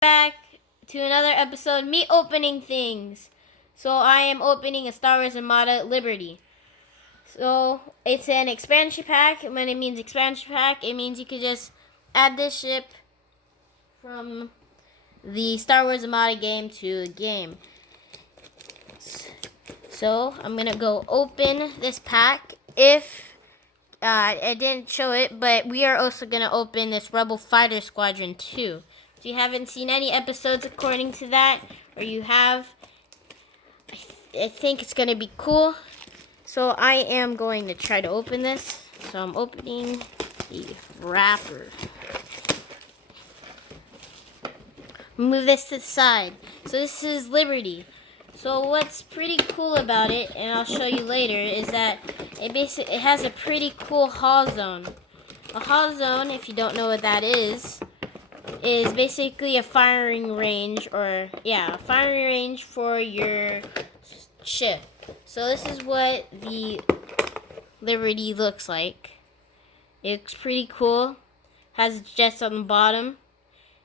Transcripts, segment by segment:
Back to another episode, me opening things. So I am opening a Star Wars Armada Liberty. So it's an expansion pack. When it means expansion pack, it means you could just add this ship from the Star Wars Armada game to the game. So I'm gonna go open this pack. If I didn't show it, but we are also gonna open this Rebel Fighter Squadron 2. If you haven't seen any episodes according to that, or you have, I think it's going to be cool. So I am going to try to open this. So I'm opening the wrapper. Move this to the side. So this is Liberty. So what's pretty cool about it, and I'll show you later, is that it has a pretty cool haul zone. A haul zone, if you don't know what that is basically a firing range, a firing range for your ship. So this is what the Liberty looks like. It looks pretty cool. Has jets on the bottom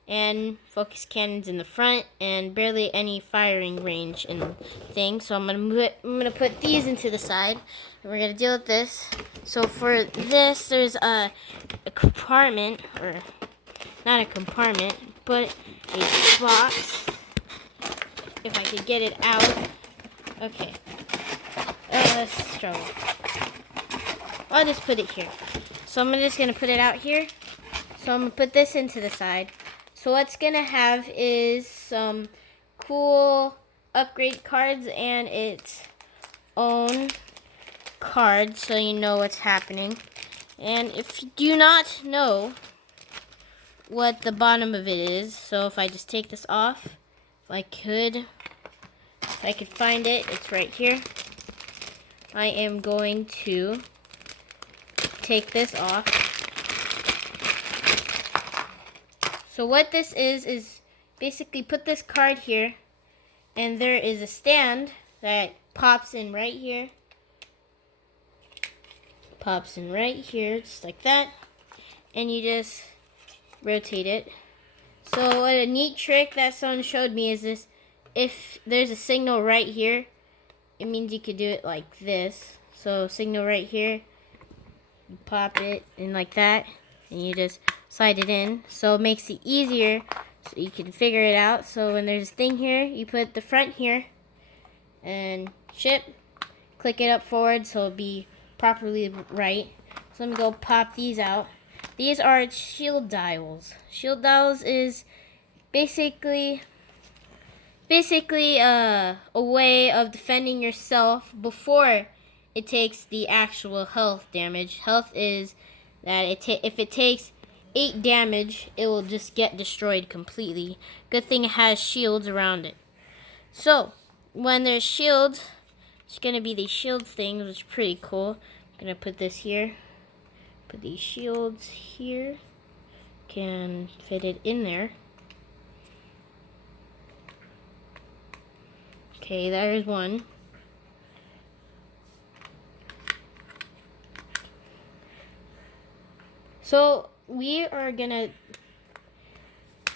and focus cannons in the front and barely any firing range in thing. So I'm gonna put these into the side and we're gonna deal with this. So for this, there's a compartment, or not a compartment, but a box. If I could get it out. Okay. Let's struggle. I'll just put it here. So I'm just going to put it out here. So I'm going to put this into the side. So what's going to have is some cool upgrade cards and its own cards, so you know what's happening. And if you do not know what the bottom of it is, so if I just take this off, if I could find it, it's right here. I am going to take this off. So what this is basically put this card here, and there is a stand that pops in right here. Pops in right here, just like that. And you just rotate it. So what a neat trick that someone showed me is this: if there's a signal right here, it means you could do it like this. So signal right here, you pop it in like that, and you just slide it in. So it makes it easier, so you can figure it out. So when there's a thing here, you put the front here, and ship, click it up forward so it'll be properly right. So let me go pop these out. These are shield dials. Shield dials is basically a way of defending yourself before it takes the actual health damage. Health is that if it takes 8 damage, it will just get destroyed completely. Good thing it has shields around it. So when there's shields, it's going to be the shield thing, which is pretty cool. I'm going to put this here. Put these shields here. Can fit it in there. Okay, there's one. So we are gonna,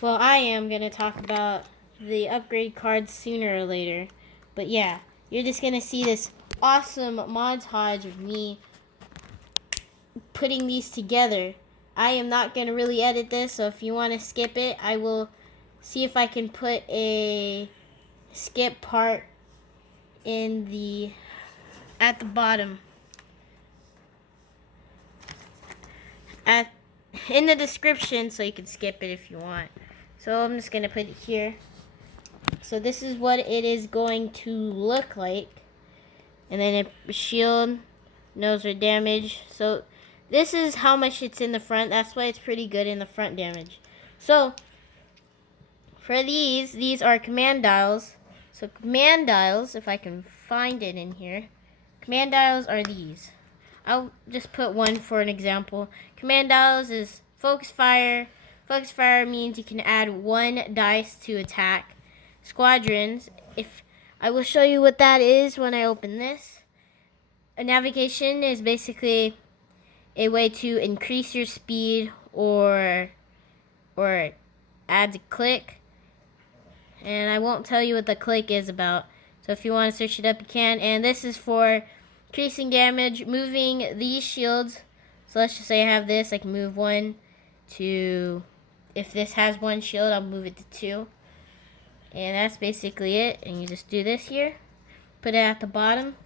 I am gonna talk about the upgrade cards sooner or later. But yeah, you're just gonna see this awesome montage of me putting these together. I am not going to really edit this, so if you want to skip it, I will see if I can put a skip part at the bottom. In the description, so you can skip it if you want. So I'm just going to put it here. So this is what it is going to look like. And then a shield, knows their damage. So this is how much it's in the front. That's why it's pretty good in the front damage. So for these are command dials. So command dials, if I can find it in here, command dials are these. I'll just put one for an example. Command dials is focus fire. Focus fire means you can add 1 dice to attack. Squadrons, I will show you what that is when I open this. A navigation is basically a way to increase your speed or adds a click. and I won't tell you what the click is about. So if you want to search it up, you can. And this is for increasing damage, moving these shields. So let's just say I have this. I can move 1 to, if this has 1 shield, I'll move it to 2. And that's basically it. And you just do this here. Put it at the bottom.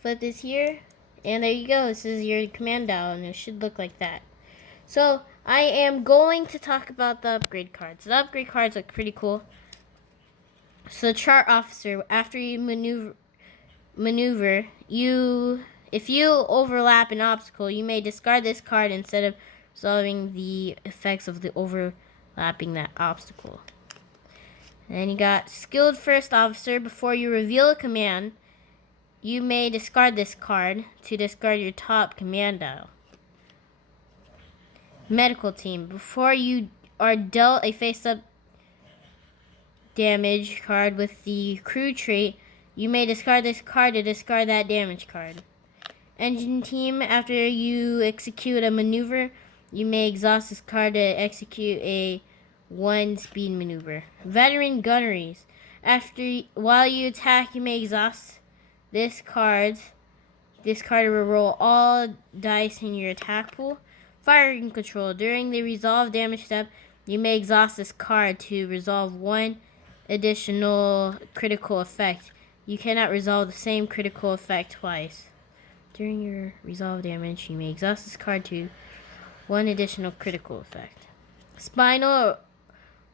Flip this here. And there you go. This is your command dial. And it should look like that. So I am going to talk about the upgrade cards. The upgrade cards look pretty cool. So chart officer, after you maneuver, if you overlap an obstacle, you may discard this card instead of resolving the effects of the overlapping that obstacle. And then you got skilled first officer. Before you reveal a command, you may discard this card to discard your top command dial. Medical team. Before you are dealt a face-up damage card with the crew trait, you may discard this card to discard that damage card. Engine team. After you execute a maneuver, you may exhaust this card to execute a 1 speed maneuver. Veteran gunneries. While you attack, you may exhaust this card. This card will roll all dice in your attack pool. Firing control. During the resolve damage step, you may exhaust this card to resolve 1 additional critical effect. You cannot resolve the same critical effect twice. During your resolve damage, you may exhaust this card to 1 additional critical effect. Spinal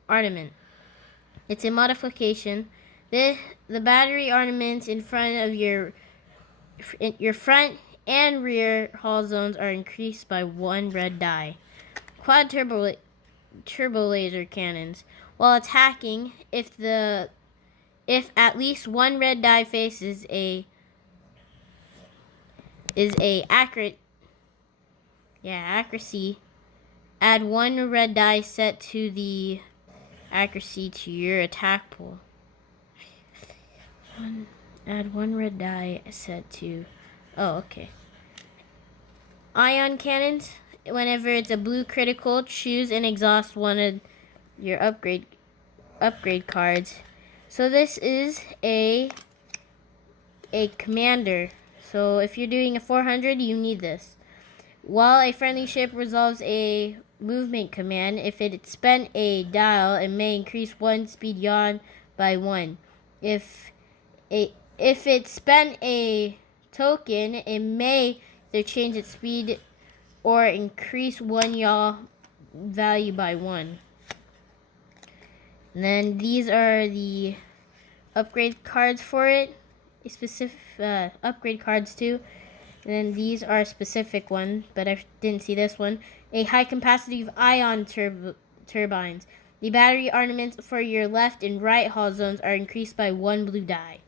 ornament. It's a modification. The battery ornaments in front of your front and rear hull zones are increased by 1 red die. Quad turbo laser cannons. While attacking, if at least 1 red die face is accuracy, add 1 red die set to the accuracy to your attack pool. Add 1 red die set to... Oh, okay. Ion cannons. Whenever it's a blue critical, choose and exhaust one of your upgrade cards. So this is a commander. So if you're doing a 400, you need this. While a friendly ship resolves a movement command, if it spent a dial, it may increase 1 speed yaw by 1. If it spent a token, it may either change its speed or increase 1 yaw value by 1. And then these are the upgrade cards for it. Specific upgrade cards too. And then these are specific ones, but I didn't see this one. A high capacity of ion turbines. The battery ornaments for your left and right hull zones are increased by 1 blue die.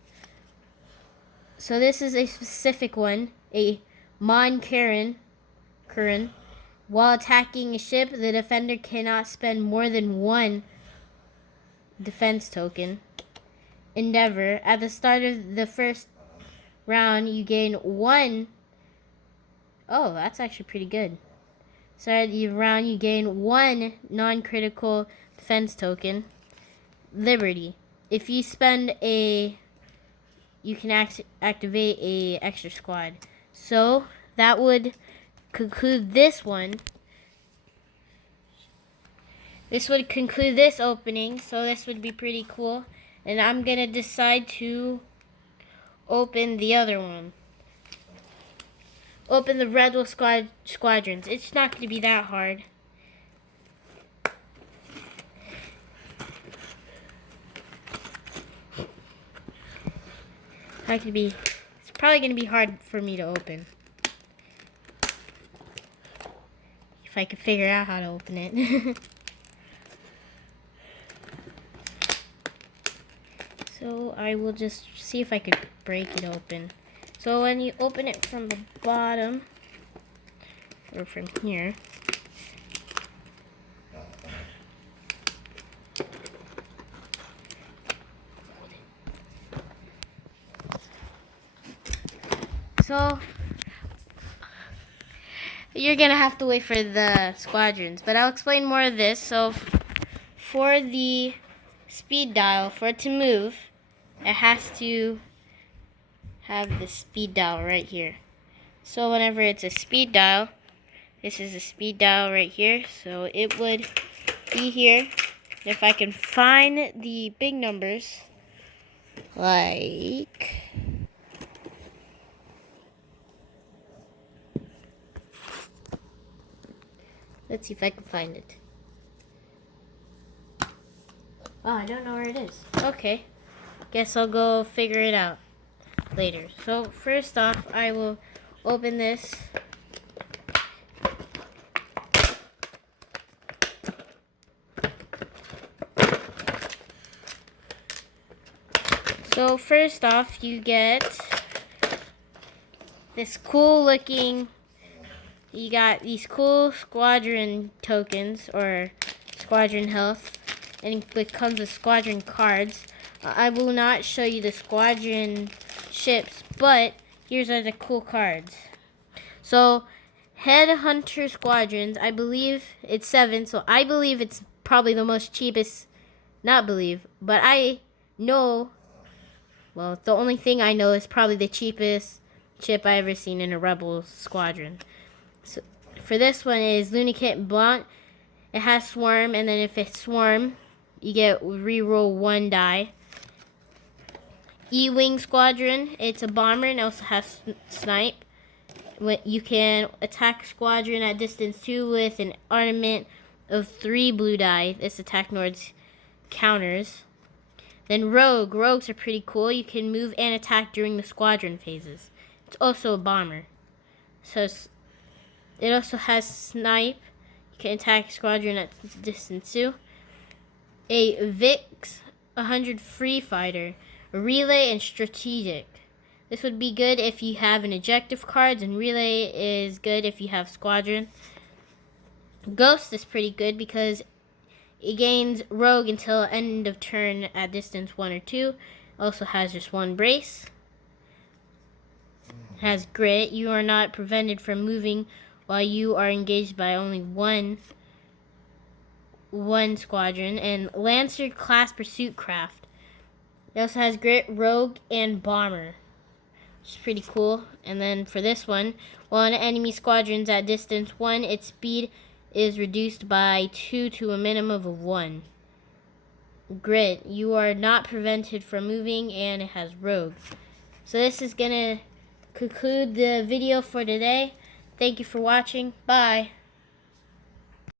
So this is a specific one. A Mon Karen. While attacking a ship, the defender cannot spend more than 1 defense token. Endeavor. At the start of the first round, you gain 1. Oh, that's actually pretty good. Start of the round, you gain 1 non-critical defense token. Liberty. If you spend you can activate a extra squad. So that would conclude this one. This would conclude this opening, so this would be pretty cool. And I'm going to decide to open the other one. Open the Red Wolf Squadrons. It's not going to be that hard. It's probably going to be hard for me to open. If I could figure out how to open it. So I will just see if I could break it open. So when you open it from the bottom, or from here, so you're gonna have to wait for the squadrons, but I'll explain more of this. So for the speed dial. For it to move, it has to have the speed dial right here. So whenever it's a speed dial, this is a speed dial right here, so it would be here. If I can find the big numbers, like let's see if I can find it. Oh, I don't know where it is. Okay, guess I'll go figure it out later. So first off, I will open this. So first off, you get this cool looking, you got these cool squadron tokens or squadron health, and it comes with squadron cards. I will not show you the squadron ships, but here's are the cool cards. So Headhunter Squadrons, I believe it's 7, so I believe it's probably the most cheapest, not believe, but I know, well, the only thing I know is probably the cheapest ship I ever seen in a Rebel squadron. So for this one is Lunikit Blunt. It has Swarm, and then if it's Swarm, you get reroll 1 die. E-Wing Squadron, it's a bomber and also has Snipe. You can attack Squadron at distance 2 with an armament of 3 blue die. This attack Nord's counters. Then Rogue. Rogues are pretty cool. You can move and attack during the squadron phases. It's also a bomber. So it also has Snipe. You can attack Squadron at distance 2. A VIX 100 Free Fighter. A Relay and Strategic. This would be good if you have an objective cards, and Relay is good if you have Squadron. Ghost is pretty good because it gains Rogue until end of turn at distance 1 or 2. Also has just 1 brace. Has Grit. You are not prevented from moving while you are engaged by only one squadron. And Lancer Class Pursuit Craft. It also has Grit, Rogue, and Bomber, which is pretty cool. And then for this one, while an enemy squadron's at distance 1, its speed is reduced by 2 to a minimum of 1. Grit, you are not prevented from moving, and it has Rogue. So this is going to conclude the video for today. Thank you for watching. Bye.